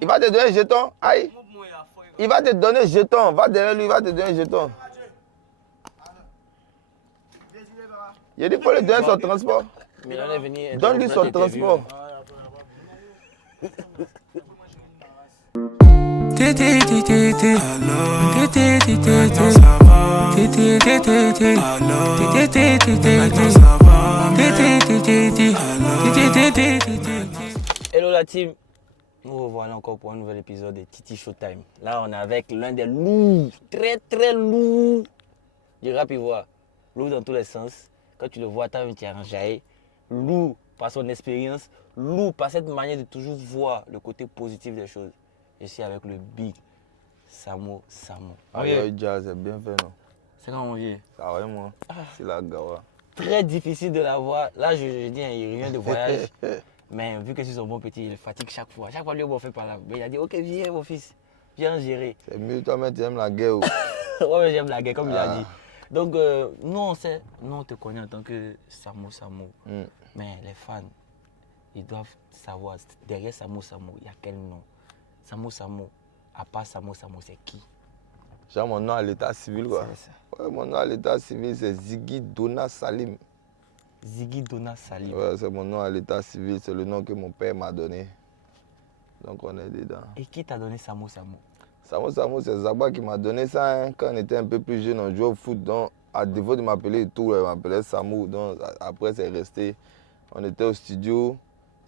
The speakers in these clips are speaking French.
Il va te donner un jeton. Aïe. Il va te donner un jeton. Va derrière lui, il va te donner un jeton. Il dit, il faut lui donner son transport. Donne-lui son transport. Hello la team, nous revoilà encore pour un nouvel épisode de Titi Showtime. Là on est avec l'un des lourds, très lourds du rap ivoire. Lourd dans tous les sens. Quand tu le vois, tu as un petit enjaillé. Lourd par son expérience, lourd par cette manière de toujours voir le côté positif des choses. Je suis avec le big Samo. Aïe, jazz, c'est bien fait, non? C'est quand on vient. Ça va, moi. C'est la gawa. Très difficile de la voir. Là, je dis, il revient de voyage. Mais vu que c'est son bon petit, il fatigue chaque fois. Chaque fois, lui, on fait par là. Mais il a dit, ok, viens, mon fils. Viens gérer. C'est mieux, toi-même, tu aimes la guerre. Ouais, mais j'aime la guerre, comme il a dit. Donc, nous, on sait, nous, on te connaît en tant que Samo. Mais les fans, ils doivent savoir, derrière Samo, il y a quel nom? Samo, à part Samo, c'est qui? J'ai mon nom à l'état civil, quoi. C'est ça. Ouais, mon nom à l'état civil, c'est Ziggy Dona Salim. Ziggy Dona Salim. Ouais, c'est mon nom à l'état civil, c'est le nom que mon père m'a donné. Donc on est dedans. Et qui t'a donné Samo? Samo, c'est Zagba qui m'a donné ça. Hein. Quand on était un peu plus jeune, on jouait au foot. Donc, à défaut de m'appeler tout, il m'appelait Samo. Donc, après, c'est resté. On était au studio.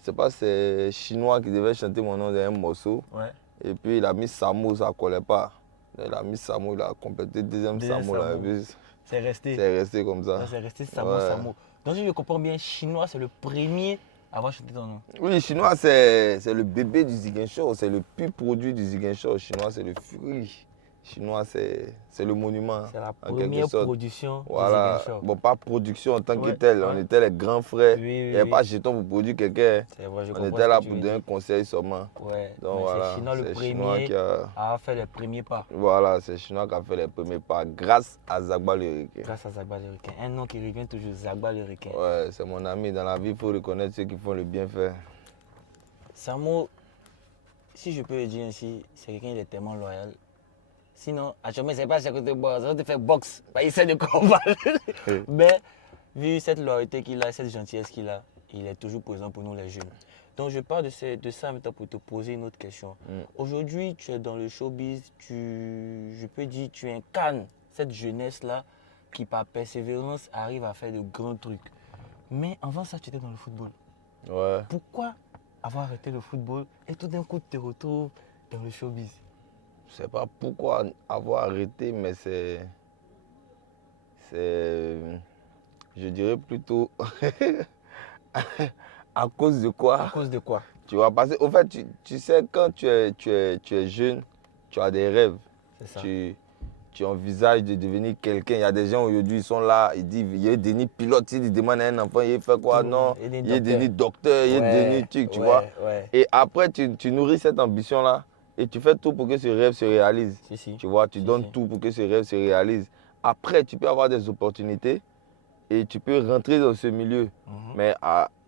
Je sais pas, c'est Chinois qui devait chanter mon nom dans un morceau. Ouais. Et puis, il a mis Samo, ça ne collait pas. Il a mis Samo, il a complété deuxième Samo. Là, c'est resté. C'est resté comme ça. C'est resté Samo. Donc, si je comprends bien, Chinois, c'est le premier à avoir chanté ton nom. Oui, Chinois, c'est le bébé du Ziguin Show. C'est le pur produit du Ziguin Show. Chinois, c'est le fruit. Chinois, c'est le monument. C'est la première production voilà. du Ziguin Show. Bon, pas production en tant que telle. On était les grands frères. Il n'y avait pas jeton pour produire quelqu'un. On était là pour donner un conseil seulement. Ouais. Donc voilà, c'est Chinois le premier qui a fait les premiers pas. Voilà, c'est Chinois qui a fait les premiers pas grâce à Zagba le Requin. Grâce à Zagba le Requin. Un nom qui revient toujours, Zagba le Requin. Ouais, c'est mon ami. Dans la vie, il faut reconnaître ceux qui font le bien faire. Samo, si je peux le dire ainsi, c'est quelqu'un qui est tellement loyal. Sinon, actuellement, c'est pas à côté de boxe, ça te fait boxe, pas essayer de combat. Mais, vu cette loyauté qu'il a, cette gentillesse qu'il a, il est toujours présent pour nous les jeunes. Donc, je parle de ça maintenant pour te poser une autre question. Aujourd'hui, tu es dans le showbiz, je peux dire, tu incarnes cette jeunesse-là qui, par persévérance, arrive à faire de grands trucs. Mais avant ça, tu étais dans le football. Ouais. Pourquoi avoir arrêté le football et tout d'un coup, tu te retrouves dans le showbiz? Je ne sais pas pourquoi avoir arrêté, mais c'est. Je dirais plutôt. À cause de quoi? À cause de quoi? Tu vois, parce qu'au fait, tu sais, quand tu es jeune, tu as des rêves. C'est ça. Tu envisages de devenir quelqu'un. Il y a des gens aujourd'hui, ils sont là, ils disent, il est devenu pilote, il demande à un enfant, il fait quoi? Non, il est devenu docteur, il est devenu truc, tu vois. Ouais. Et après, tu nourris cette ambition-là. Et tu fais tout pour que ce rêve se réalise. Tu vois, tu donnes tout pour que ce rêve se réalise. Après, tu peux avoir des opportunités et tu peux rentrer dans ce milieu. Mais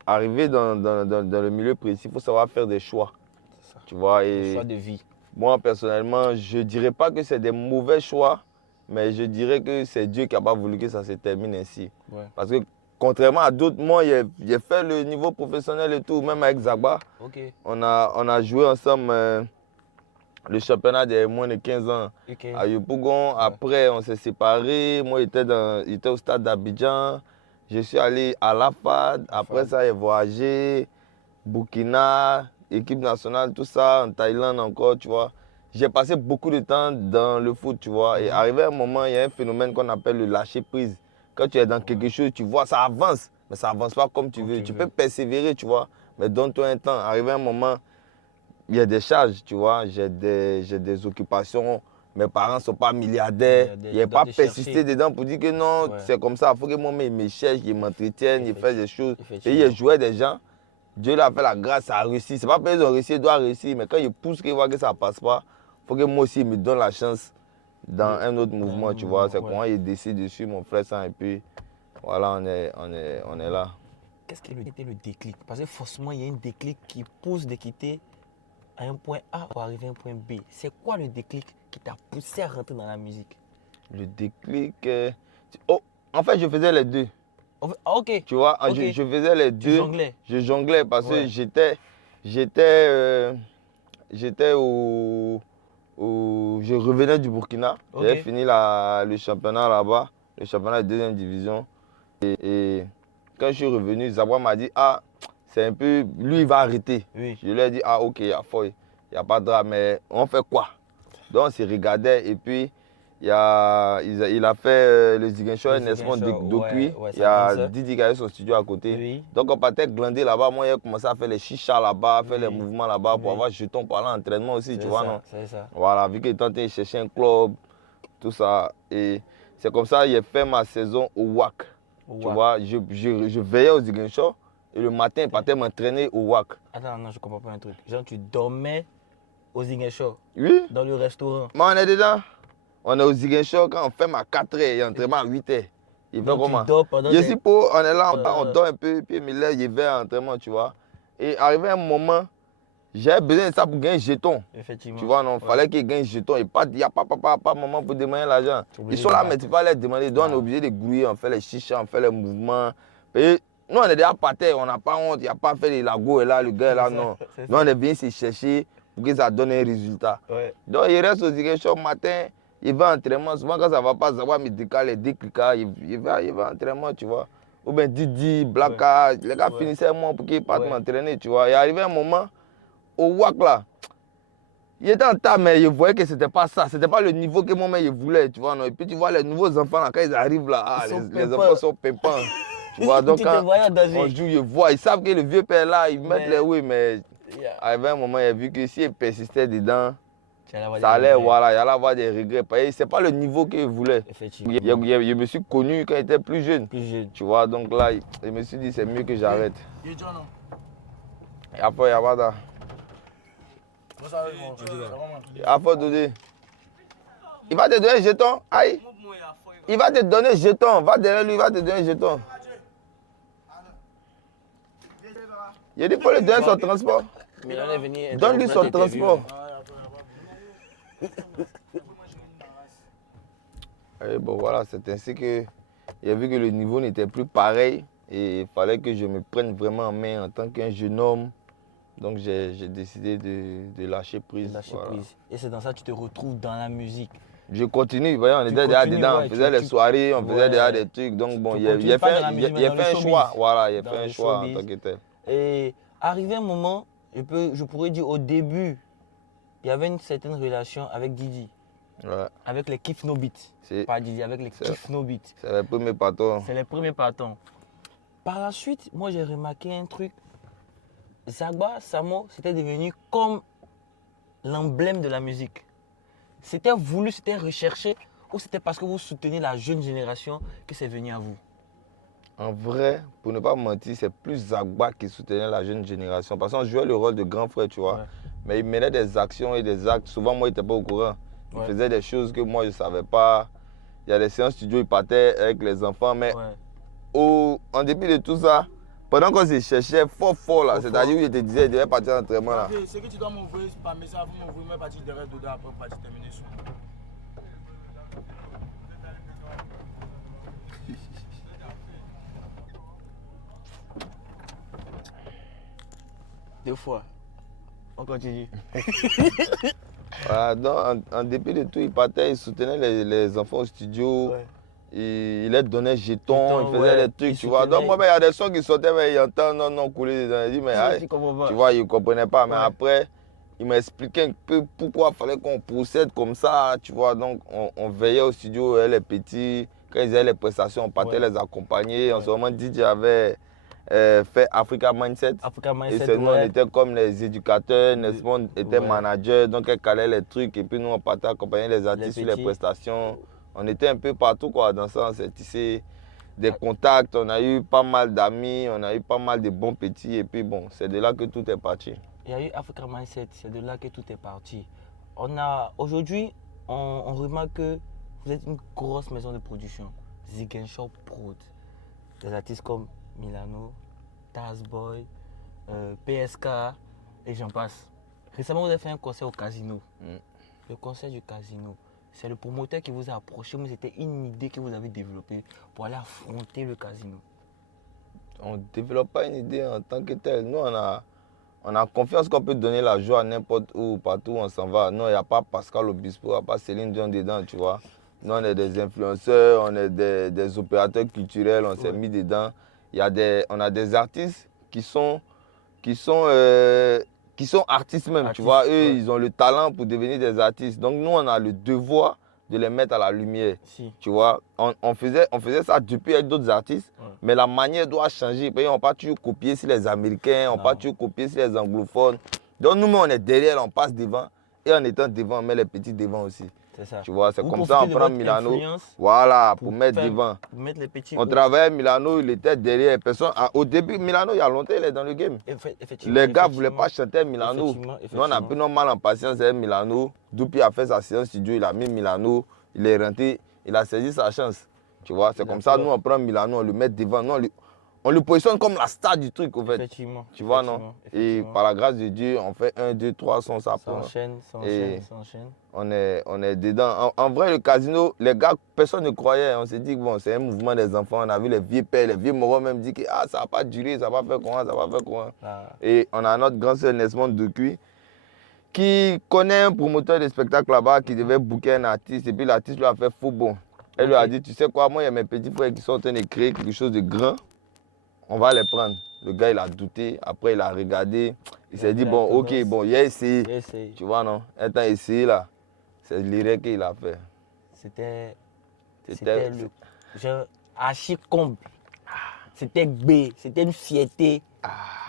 arriver dans le milieu précis, il faut savoir faire des choix. C'est ça. Tu vois, des choix de vie. Moi, personnellement, je ne dirais pas que c'est des mauvais choix, mais je dirais que c'est Dieu qui n'a pas voulu que ça se termine ainsi. Ouais. Parce que contrairement à d'autres, moi, j'ai fait le niveau professionnel et tout, même avec Zagba. Okay. On a joué ensemble le championnat des moins de 15 ans à Yopougon. Après, on s'est séparés. Moi, j'étais au stade d'Abidjan. Je suis allé à la FAD. Après ça, j'ai voyagé. Burkina, équipe nationale, tout ça, en Thaïlande encore, tu vois. J'ai passé beaucoup de temps dans le foot, tu vois. Et arrivé à un moment, il y a un phénomène qu'on appelle le lâcher prise. Quand tu es dans quelque chose, tu vois, ça avance. Mais ça avance pas comme tu veux. Tu peux persévérer, tu vois. Mais donne-toi un temps. Arrivé à un moment, il y a des charges, tu vois. J'ai des occupations. Mes parents ne sont pas milliardaires. Il n'y a pas persisté dedans pour dire que non, c'est comme ça. Il faut que moi, il me cherche, il m'entretienne, il fait des choses. Et il jouait des gens. Dieu lui a fait la grâce, ça a réussi. Ce n'est pas parce qu'ils ont réussi, ils doivent réussir. Mais quand il pousse, qu'il voit que ça ne passe pas, il faut que moi aussi, il me donne la chance dans un autre mouvement, tu vois. C'est comment il décide dessus, mon frère, ça. Et puis, voilà, on est là. Qu'est-ce qui était le déclic? Parce que forcément, il y a un déclic qui pousse de quitter à un point A pour arriver à un point B. C'est quoi le déclic qui t'a poussé à rentrer dans la musique? Le déclic. Oh, en fait, je faisais les deux. Ok. Tu vois, Okay. je faisais les deux. Jonglais. Je jonglais parce que je revenais du Burkina. Okay. J'avais fini le championnat là-bas, le championnat de deuxième division. Et quand je suis revenu, Zabwa m'a dit, ah, c'est un peu, lui il va arrêter. Oui. Je lui ai dit, ah ok, il n'y a pas de drame, mais on fait quoi? Donc on s'est regardé et puis il a fait le Ziguinchor, Nesmond depuis. Il y a Didi qui avait son studio à côté. Oui. Donc on partait glander là-bas. Moi, j'ai commencé à faire les chichas là-bas, faire les mouvements là-bas pour avoir jeton pour aller à l'entraînement aussi, tu vois, non? C'est ça. Voilà, vu qu'il était en train de chercher un club, tout ça. Et c'est comme ça que j'ai fait ma saison au WAC. Tu vois, je veillais au Ziguinchor et le matin, je partais m'entraîner au WAC. Attends, non, je comprends pas un truc. Genre, tu dormais au Ziguinchor? Oui. Dans le restaurant? Moi, on est dedans. On est au Ziguinchor quand on fait à 4h et entraînement à 8h. Il fait comment? Tu dors pendant Je suis pour, on est là, on dort un peu, puis il me lève, il va à l'entraînement, tu vois. Et arrivé un moment, j'avais besoin de ça pour gagner un jeton. Effectivement. Tu vois, non, il fallait qu'il gagne un jeton. Il n'y a pas maman pour demander l'argent. Ils sont là, mais tu vas les demander. Donc on est obligé de grouiller, on fait les chichas, on fait les mouvements. Et nous, on est déjà par terre, on n'a pas honte, il n'y a pas fait les lagos et là, le gars là, non. Nous, on est bien se chercher pour que ça donne un résultat. Ouais. Donc il reste au Ziguinchor matin, il va à l'entraînement. Souvent, quand ça ne va pas, ça va me décaler, il va à l'entraînement, tu vois. Ou bien Didi, Blacka, les gars finissaient moi pour qu'ils partent m'entraîner, tu vois. Il est arrivé un moment, au WAC là, il était en tas, mais je voyais que ce n'était pas ça. Ce n'était pas le niveau que moi-même je voulais, tu vois. Non. Et puis tu vois les nouveaux enfants là, quand ils arrivent là, les enfants sont pimpants. Tu vois, donc quand on joue, je vois, ils savent que le vieux père là, ils mettent les oui, mais arrivé un moment, il a vu que s'il persistait dedans, ça allait, voilà, il allait avoir des regrets. Ce n'est pas le niveau qu'il voulait. Effectivement. Je me suis connu quand j'étais plus jeune. Tu vois, donc là, je me suis dit, c'est mieux que j'arrête. Et après, il y a pas ça. Il va te donner un jeton. Aïe. Il va te donner un jeton. Va derrière lui, il va te donner un jeton. Il a dit qu'il faut lui donner son transport. Donne-lui son transport. Et bon, voilà, c'est ainsi que j'ai vu que le niveau n'était plus pareil et il fallait que je me prenne vraiment en main en tant qu'un jeune homme. Donc j'ai décidé de lâcher prise. Et c'est dans ça que tu te retrouves dans la musique. Je continue, voyez, on était déjà dedans, on faisait les soirées, on faisait déjà des trucs. Donc bon, il a fait un choix. Voilà, il a fait un choix en tant que tel. Et arrivé un moment, je pourrais dire au début, il y avait une certaine relation avec Didi. Ouais. Avec les Kiff No Beat. Pas Didi, avec les Kiff No Beat. C'est les premiers partons. C'est les premiers partons. Par la suite, moi j'ai remarqué un truc. Zagba, Samo, c'était devenu comme l'emblème de la musique. C'était voulu, c'était recherché, ou c'était parce que vous soutenez la jeune génération que c'est venu à vous? En vrai, pour ne pas mentir, c'est plus Zagba qui soutenait la jeune génération. Parce qu'on jouait le rôle de grand frère, tu vois. Ouais. Mais il menait des actions et des actes. Souvent, moi, il n'était pas au courant. Il faisait des choses que moi, je ne savais pas. Il y a des séances studio, il partait avec les enfants. Mais en dépit de tout ça, pendant qu'on se cherchait fort là, c'est-à-dire où je te disais, il devait partir en entraînement là. Ce que tu dois m'envoyer par message, vous m'envoyez ma partie de rêve dedans après partie termination. Deux fois. On continue. Voilà, donc en dépit de tout, il partait, il soutenait les enfants au studio. Ouais. Il leur donnait jetons, il faisait des trucs, tu vois. Donc moi, il y a des sons qui sortaient, mais il entend non couler dedans. Il dit, mais aïe, tu vois, il ne comprenait pas. Mais après, il m'a expliqué un peu pourquoi il fallait qu'on procède comme ça, tu vois. Donc on veillait au studio, les petits, quand ils avaient les prestations, on partait les accompagner. En ce moment, DJ avait fait Africa Mindset. Et c'est nous, on était comme les éducateurs, Nesmond était manager, donc elle calait les trucs. Et puis nous, on partait accompagner les artistes sur les prestations. On était un peu partout quoi, dans ça, on s'est tissé des contacts, on a eu pas mal d'amis, on a eu pas mal de bons petits et puis bon, c'est de là que tout est parti. Il y a eu Africa Mindset, c'est de là que tout est parti. Aujourd'hui, on remarque que vous êtes une grosse maison de production, Ziguinchor Prod. Des artistes comme Milano, Tazboy, PSK et j'en passe. Récemment, vous avez fait un concert au Casino. Le concert du Casino, c'est le promoteur qui vous a approché, mais c'était une idée que vous avez développée pour aller affronter le Casino. On ne développe pas une idée en tant que telle. Nous, on a confiance qu'on peut donner la joie à n'importe où, partout où on s'en va. Non, il n'y a pas Pascal Obispo, il n'y a pas Céline Dion dedans, tu vois. Nous, on est des influenceurs, on est des opérateurs culturels, on s'est mis dedans. On a des artistes qui sont artistes même, tu vois. Eux, ils ont le talent pour devenir des artistes. Donc, nous, on a le devoir de les mettre à la lumière. Tu vois, on faisait ça depuis avec d'autres artistes, mais la manière doit changer. On ne va pas toujours copier sur les Américains, on ne va pas toujours copier sur les anglophones. Donc, nous, on est derrière, on passe devant. Et en étant devant, on met les petits devant aussi. C'est ça. Tu vois, c'est comme ça, on prend Milano. Voilà, pour mettre devant. Pour mettre les petits on travaillait Milano, il était derrière. Personne, au début, Milano, il y a longtemps, il est dans le game. Les gars ne voulaient pas chanter Milano. Nous, on a pris nos mal en patience avec Milano. Dupi a fait sa séance studio, il a mis Milano, il est rentré, il a saisi sa chance. Tu vois, c'est comme ça, nous, on prend Milano, on le met devant. Nous, on le positionne comme la star du truc, au fait. Effectivement. Tu vois, non? Et par la grâce de Dieu, on fait 1, 2, 3 sons, ça prend. Ça enchaîne. On est dedans. En vrai, le Casino, les gars, personne ne croyait. On s'est dit que bon, c'est un mouvement des enfants. On a vu les vieux pères, les vieux morons même dire que ça va pas durer, ça va faire comment, ça va faire comment. Et on a notre grand sœur Nesmond Decuy qui connaît un promoteur de spectacle là-bas qui devait booker un artiste. Et puis l'artiste lui a fait faux bon. Elle lui a dit, tu sais quoi, moi, il y a mes petits frères qui sont en train de créer quelque chose de grand. On va les prendre. Le gars, il a douté. Après, il a regardé. Il s'est dit, bon, ok, bon, il a essayé. Tu vois, non? Un temps essayé, là. C'est l'erreur qu'il a fait. C'était le genre archi comble. C'était B. C'était une fierté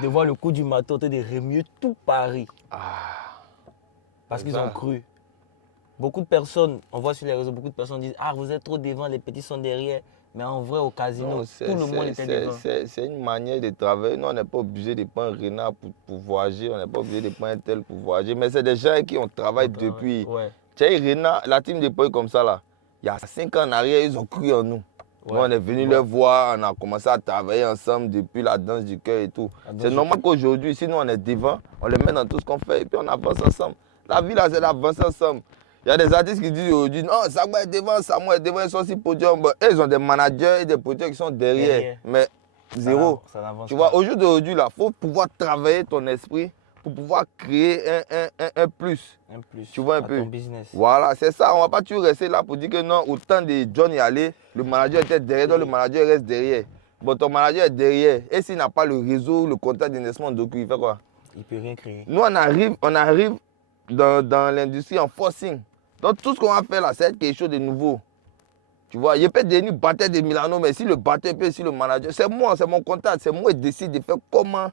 de voir le coup du matos de remuer tout Paris. Parce qu'ils ont cru. Beaucoup de personnes, on voit sur les réseaux, beaucoup de personnes disent, ah, vous êtes trop devant, les petits sont derrière. Mais en vrai, au Casino, non, tout le monde était devant. C'est une manière de travailler. Nous, on n'est pas obligé de prendre Renard pour voyager. On n'est pas obligé de prendre un tel pour voyager. Mais c'est des gens qui ont travaillé depuis. Tu sais, Renard, la team de Poy comme ça, là, il y a 5 ans en arrière, ils ont cru en nous. Nous, on est venu les voir, on a commencé à travailler ensemble depuis la danse du cœur et tout. C'est normal qu'aujourd'hui, si nous, on est devant, on les met dans tout ce qu'on fait et puis on avance ensemble. La vie, là, c'est d'avancer ensemble. Il y a des artistes qui disent aujourd'hui, non, Samuel est devant, Samuel est devant, ils sont aussi podium. Ils ont des managers et des producteurs qui sont derrière. Mais zéro. Tu vois, aujourd'hui, il faut pouvoir travailler ton esprit pour pouvoir créer un plus. Tu vois un peu. Ton business. Voilà, c'est ça. On ne va pas toujours rester là pour dire que non, autant de John y aller, le manager était derrière, donc le manager reste derrière. Bon, ton manager est derrière. Et s'il n'a pas le réseau, le contact d'investissement, donc il fait quoi? Il ne peut rien créer. Nous, on arrive dans l'industrie en forcing. Donc tout ce qu'on va faire là, c'est quelque chose de nouveau. Tu vois, il peut devenir batteur de Milano, mais si le batteur peut, si le manager, c'est moi, c'est mon contact, c'est moi qui décide de faire comment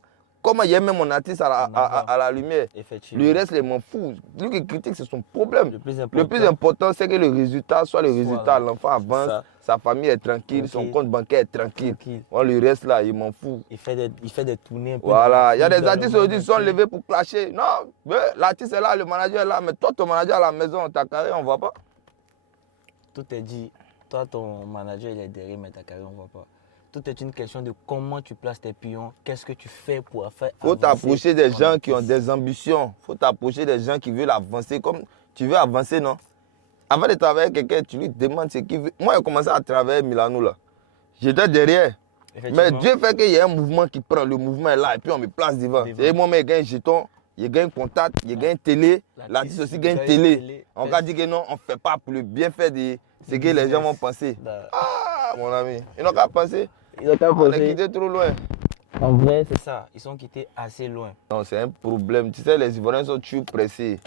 il y a même mon artiste à la lumière. Le reste, il m'en fout. Lui qui critique, c'est son problème. Le plus important, c'est que le résultat soit le résultat. L'enfant avance, sa famille est tranquille, son compte bancaire est tranquille. Le reste là, il m'en fout. Il fait des tournées un peu. Voilà, il y a des artistes aujourd'hui qui sont levés pour clasher. Non, l'artiste est là, le manager est là, mais toi, ton manager à la maison, ta carrière, on ne voit pas. Tout est dit. Toi, ton manager, il est derrière, mais ta carrière, on ne voit pas. Tout est une question de comment tu places tes pions, qu'est-ce que tu fais pour faire avancer. Il faut t'approcher des gens qui ont des ambitions. Il faut t'approcher des gens qui veulent avancer. Comme tu veux avancer, non? Avant de travailler avec quelqu'un, tu lui demandes ce qu'il veut. Moi, j'ai commencé à travailler Milano, là. J'étais derrière. Mais Dieu fait qu'il y a un mouvement qui prend. Le mouvement est là et puis on me place devant. Et moi, je gagne un jeton, je gagne un contact, je gagne une télé. L'artiste aussi gagne une télé. On va dire que non, on ne fait pas pour le bienfait de ce que les gens vont penser. Ah, mon ami, ils n'ont qu'à penser. On est quitté trop loin. En vrai, c'est ça. Ils sont quittés assez loin. Non, c'est un problème. Tu sais, les Ivoiriens sont toujours pressés.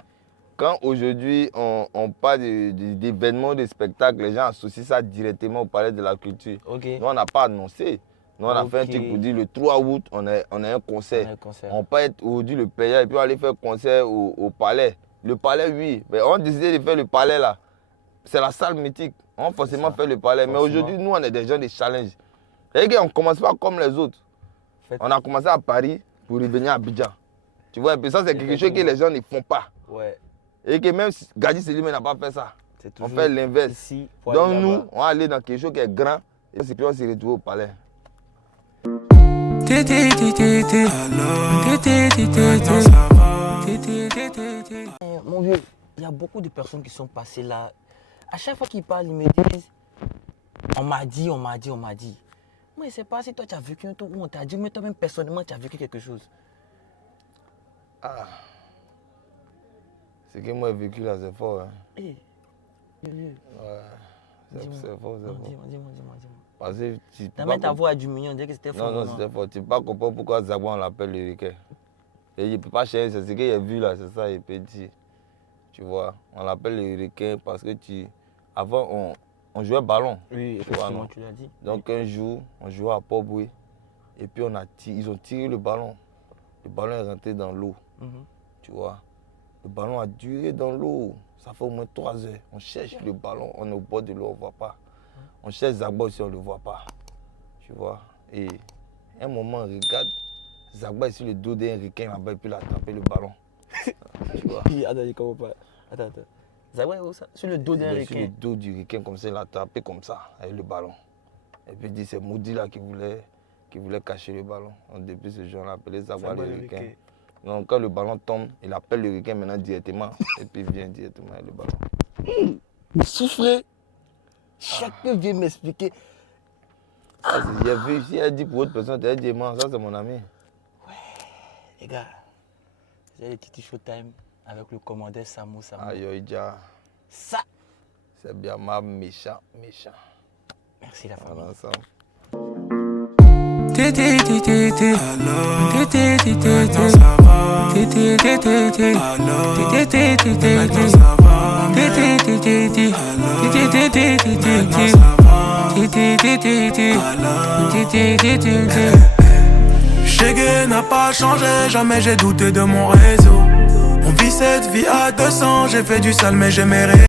Quand aujourd'hui, on parle d'événements, de spectacles, les gens associent ça directement au palais de la culture. Nous, on n'a pas annoncé. Nous, on a fait un truc pour dire le 3 août, on a un concert. On peut être aujourd'hui le payant et puis aller faire un concert au palais. Le palais, oui. Mais on a décidé de faire le palais là. C'est la salle mythique. On va forcément faire le palais. Mais aujourd'hui, nous, on est des gens de challenge. Et on ne commence pas comme les autres. On a commencé à Paris pour revenir à Abidjan. Tu vois, et puis ça, c'est quelque chose que les gens ne font pas. Et que même Gadi Selim n'a pas fait ça. On fait l'inverse. Donc nous, on va aller dans quelque chose qui est grand et puis on se retrouve au palais. Tété, tété, tété. Tété, tété, tété. Mon vieux, il y a beaucoup de personnes qui sont passées là. À chaque fois qu'ils parlent, ils me disent on m'a dit. Moi, je ne sais pas si toi tu as vécu un truc où on t'a dit, mais toi-même personnellement tu as vécu quelque chose. Ah. Ce que moi j'ai vécu là, c'est fort. Hein. Hey, vieux. Ouais. C'est fort. Dis-moi. Parce que Ta voix a diminué, on dirait que c'était fort. Non, c'était fort. Tu ne peux pas comprendre pourquoi Zagba on l'appelle le requin. Et il ne peut pas chercher, c'est ce qu'il a vu là, c'est ça, il peut dire. Tu vois, on l'appelle le requin parce que avant on jouait ballon. Oui, effectivement, tu l'as dit. Donc un jour, on jouait à Port-Boué et puis ils ont tiré le ballon. Le ballon est rentré dans l'eau. Tu vois, le ballon a duré dans l'eau. Ça fait au moins 3 heures. On cherche le ballon, on est au bord de l'eau, on ne voit pas. On cherche Zagba aussi, on ne le voit pas. Tu vois, et à un moment, on regarde, Zagba est sur le dos d'un requin là-bas et puis il a attrapé le ballon. Tu vois. Attends, je comprends pas. Attends. Zagba est où ça? Sur le dos d'un requin. Sur le dos du requin, comme ça, il a attrapé comme ça, avec le ballon. Et puis il dit, c'est Maudit là qui voulait cacher le ballon. Donc, depuis ce jour, on l'a appelé Zagba le requin. Donc quand le ballon tombe, il appelle le requin maintenant directement. Et puis il vient directement avec le ballon. Vous souffrez. Chacun vient m'expliquer. J'ai vu, si elle dit pour autre personne, elle dit, moi, ça c'est mon ami. Ouais, les gars, c'est le Titi Showtime avec le commandeur Samo. Aïe, ça, c'est bien ma méchant. Merci la famille. Ensemble. Chegué n'a pas changé, jamais j'ai douté de mon réseau. On vit cette vie à 200, j'ai fait du sale mais j'ai mérité.